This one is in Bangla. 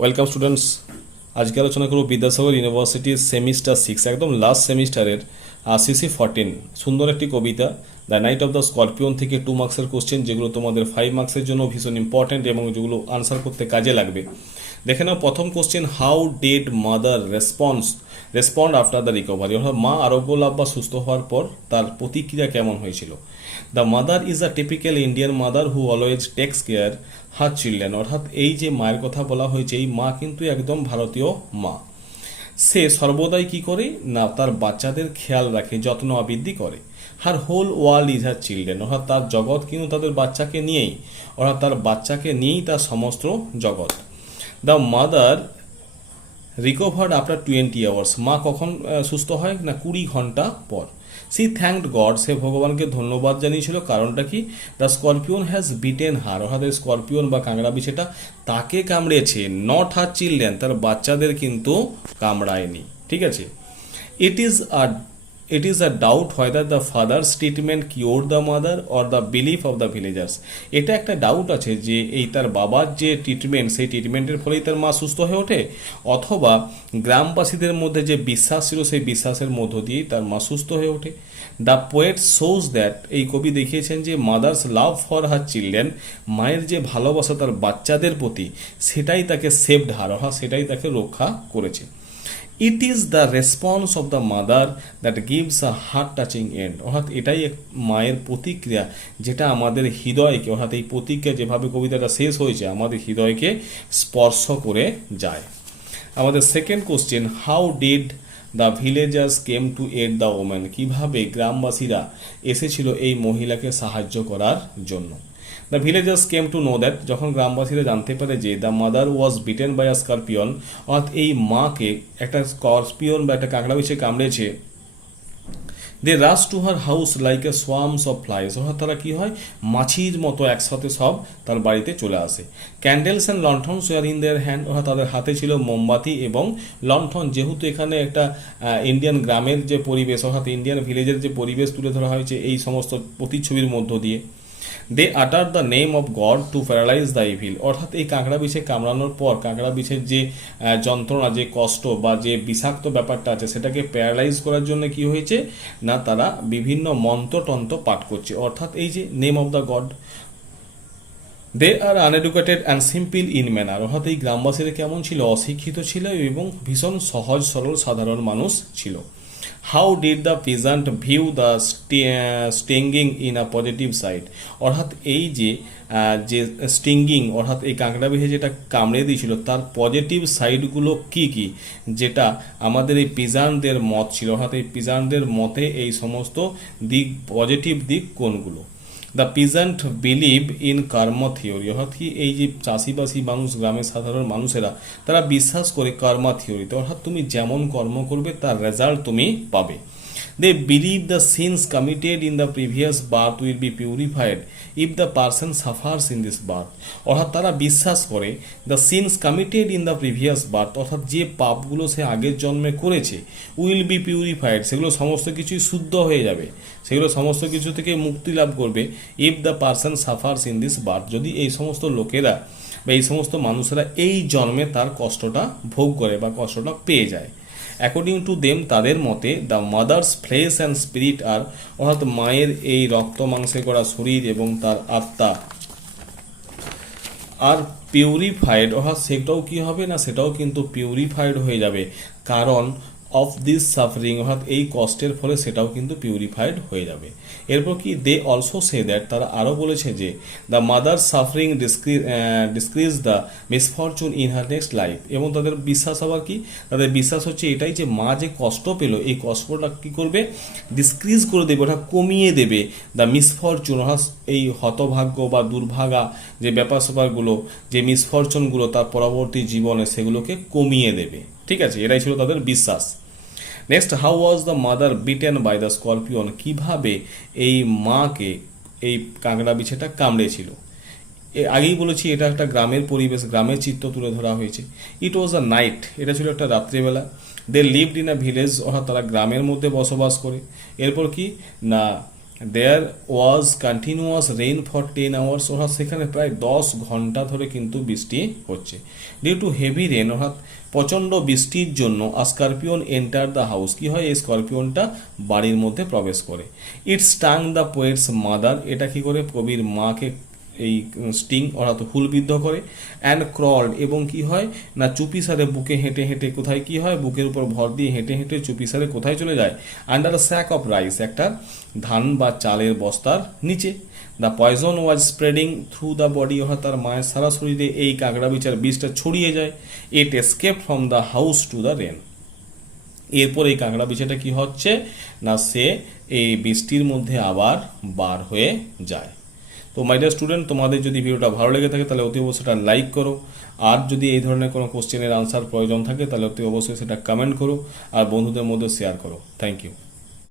Welcome students. আজকে আলোচনা করব বিদ্যাসাগর ইউনিভার্সিটির সেমিস্টার 6 একদম লাস্ট সেমিস্টারের CC14 সুন্দর একটি কবিতা the night of the scorpion থেকে 2 মার্কসের কোশ্চেন, যেগুলো তোমাদের 5 মার্কসের জন্য ভীষণ ইম্পর্টেন্ট এবং যেগুলো আনসার করতে কাজে লাগবে। দেখে নাও প্রথম question, how did mother respond after the recovery, অর্থাৎ মা আরোগ্য লাভ বা সুস্থ হওয়ার পর তার প্রতিক্রিয়া কেমন হয়েছিল। The mother is a typical Indian mother who always text care her children, অর্থাৎ এই যে মায়ের কথা বলা হয়েছে, এই মা কিন্তু একদম ভারতীয় মা। সে সর্বদাই কি করে না, তার বাচ্চাদের খেয়াল রাখে, যত্ন আবৃত্তি করে। Her whole world is her children, অর্থাৎ তার জগৎ কিন্তু তাদের বাচ্চাকে নিয়েই, অর্থাৎ তার বাচ্চাকে নিয়েই তার সমস্ত জগৎ। The mother recovered after 20 hours, মা কখন সুস্থ হয় না, 20 ঘন্টা পর। সি থ্যাঙ্কড গড, সে ভগবানকে ধন্যবাদ জানিয়েছিল। কারণটা কি, দ্য স্করপিয়ন হ্যাজ বিটেন হার, অর্থাৎ স্করপিয়ন বা কাংড়া বিছেটা তাকে কামড়েছে, নট হার চিলড্রেন, তার বাচ্চাদের কিন্তু কামড়ায়নি। ঠিক আছে। It is a it is a doubt whether the father's treatment cured the mother or the belief of the villagers, এটা একটা ডাউট আছে যে এই তার বাবার যে ট্রিটমেন্ট, সেই ট্রিটমেন্টের ফলেই তার মা সুস্থ হয়ে ওঠে, অথবা গ্রামবাসীদের মধ্যে যে বিশ্বাস ছিল সেই বিশ্বাসের মধ্য দিয়েই তার মা সুস্থ হয়ে ওঠে। দ্য পোয়েট শোজ দ্যাট, এই কবি দেখিয়েছেন যে mother's love for her children, মায়ের যে ভালোবাসা তার বাচ্চাদের প্রতি, সেটাই তাকে সেভড হার, সেটাই তাকে রক্ষা করেছে। It is the response of the mother that gives a heart touching end, অর্থাৎ এটাই এক মায়ের প্রতিক্রিয়া যেটা আমাদের হৃদয়কে, অর্থাৎ এই প্রতিক্রিয়া যেভাবে কবিতাটা শেষ হয়েছে আমাদের হৃদয়কে স্পর্শ করে যায়। আমাদের second question, how did the villagers came to aid the women, কিভাবে গ্রামবাসীরা এসেছিল এই মহিলাকে সাহায্য করার জন্য। The villagers came to know that, যখন গ্রামবাসীরা জানতে পারে যে the mother was beaten by a scorpion, অর্থাৎ এই মাকে একটা স্করপিয়ন বা একটা কাঁকড়া বিছে কামড়েছে, they rush to her house like a swarms of flies, অর্থাৎ তারা কি হয়, মাছির মতো একসাথে সব তার বাড়িতে চলে আসে। Candles and lanterns were in their hand, অর্থাৎ তাদের হাতে ছিল মোমবাতি এবং লণ্ঠন। যেহেতু এখানে একটা ইন্ডিয়ান গ্রামের যে পরিবেশ, অর্থাৎ ইন্ডিয়ান ভিলেজের যে পরিবেশ তুলে ধরা হয়েছে এই সমস্ত প্রতিচ্ছবির মধ্য দিয়ে। They utter the name of God to paralyse the evil, অর্থাৎ এই কাঁকড়া বিছে কামড়ানোর পর কাঁকড়া বিছের যে যন্ত্রণা, যে কষ্ট বা যে বিষাক্ত ব্যাপারটা আছে, সেটাকে প্যারালাইজ করার জন্য কি হয়েছে না, তারা বিভিন্ন মন্ত্রতন্ত্র পাঠ করছে, অর্থাৎ এই যে name of the God. They are uneducated and simple in manner, অর্থাৎ এই গ্রামবাসীরা কেমন ছিল, অশিক্ষিত ছিল এবং ভীষণ সহজ সরল সাধারণ মানুষ ছিল। How did the peasant view the stinging in a positive side, অর্থাৎ এই যে স্টিঙ্গিং, অর্থাৎ এই কাঁকড়া বিহে যেটা কামড়ে দিয়েছিল তার পজিটিভ সাইডগুলো কি কি, যেটা আমাদের এই পিজেন্টদের মত ছিল, অর্থাৎ এই পিজেন্টদের মতে এই সমস্ত দিক, পজিটিভ দিক কোনগুলো। দ্য পিজেন্ট বিলিভ ইন কর্ম থিওরি, অর্থাৎ কি এই যে চাষিবাসী মানুষ, গ্রামের সাধারণ মানুষেরা, তারা বিশ্বাস করে কর্ম থিওরিতে, অর্থাৎ তুমি যেমন কর্ম করবে তার রেজাল্ট তুমি পাবে। They believe the sins committed in the previous birth will be purified if the person suffers in this birth, অর্থাৎ তারা বিশ্বাস করে the sins committed in the previous birth, অর্থাৎ যে পাপগুলো সে আগের জন্মে করেছে, উইল বি পিউরিফাইড, সেগুলো সমস্ত কিছুই শুদ্ধ হয়ে যাবে, সেগুলো সমস্ত কিছু থেকে মুক্তি লাভ করবে। If the person suffers in this birth, যদি এই সমস্ত লোকেরা বা এই সমস্ত মানুষেরা এই জন্মে তার কষ্টটা ভোগ করে বা কষ্টটা পেয়ে যায়। অ্যাকর্ডিং টু দেম, তাদের মতে the mother's flesh and spirit আর, অর্থাৎ মায়ের এই রক্ত মাংসে করা শরীর এবং তার আত্মা আর পিউরিফাইড, অর্থাৎ সেটাও কি হবে না, সেটাও কিন্তু পিউরিফাইড হয়ে যাবে, কারণ অফ দিস সাফারিং, অর্থাৎ এই কষ্টের ফলে সেটাও কিন্তু পিউরিফাইড হয়ে যাবে। এরপর কি, দে অলসো সে দ্যাট, তারা আরও বলেছে যে the mother suffering ডিসক্রিজ the misfortune in her next life, এবং তাদের বিশ্বাস আবার কি, তাদের বিশ্বাস হচ্ছে এটাই যে মা যে কষ্ট পেল, এই কষ্টটা কি করবে, ডিসক্রিজ করে দেবে, ওটা কমিয়ে দেবে দ্য মিসফরচুন, অর্থাৎ এই হতভাগ্য বা দুর্ভাগা যে ব্যাপার স্যাপারগুলো, যে মিসফরচুনগুলো তার পরবর্তী জীবনে, সেগুলোকে কমিয়ে দেবে। ঠিক আছে, এটাই ছিল তাদের বিশ্বাস। Next, how was the mother beaten by the scorpion, কিভাবে এই মাকে এই কাঁকড়া বিছেটা কামড়েছিল। আগেই বলেছি এটা একটা গ্রামের পরিবেশ, গ্রামের চিত্র তুলে ধরা হয়েছে। ইট ওয়াজ আ নাইট, এটা ছিল একটা রাত্রিবেলা। They lived in a village, অর্থাৎ তারা গ্রামের মধ্যে বসবাস করে। এরপর কি না, there was continuous rain for 10 hours, অর্থাৎ সেখানে প্রায় 10 ঘন্টা ধরে কিন্তু বৃষ্টি হচ্ছে। ডিউ টু হেভি রেন, অর্থাৎ প্রচণ্ড বৃষ্টির জন্য স্করপিয়ন এন্টার দ্য হাউস, কি হয় এই স্করপিয়নটা বাড়ির মধ্যে প্রবেশ করে। It's stung the poet's mother, এটা কি করে কবির মাকে এই স্টিং অর্থাৎ হুলবিদ্ধ করে। অ্যান্ড ক্রলড, এবং কি হয় না চুপিসারে বুকে হেঁটে হেঁটে কোথায় কি হয়, বুকের উপর ভর দিয়ে হেঁটে হেঁটে চুপিসারে কোথায় চলে যায়, আন্ডার স্যাক অফ রাইস, একটা ধান বা চালের বস্তার নিচে। The poison was spreading through the body, অর্থাৎ তার মায়ের সারা শরীরে এই কাঁকড়া বিচার বিষটা ছড়িয়ে যায়। It escape from the house to the rain, এরপর এই কাঁকড়া বিছাটা কি হচ্ছে না সে এই বৃষ্টির মধ্যে আবার বার হয়ে যায়। তো মাই ডিয়ার স্টুডেন্ট, তোমাদের যদি ভিডিওটা ভালো লেগে থাকে তাহলে অতি অবশ্যই সেটা লাইক করো, আর যদি এই ধরনের কোনো কোশ্চেনের আনসার প্রয়োজন থাকে তাহলে অতি অবশ্যই সেটা কমেন্ট করো আর বন্ধুদের মধ্যে শেয়ার করো। Thank you.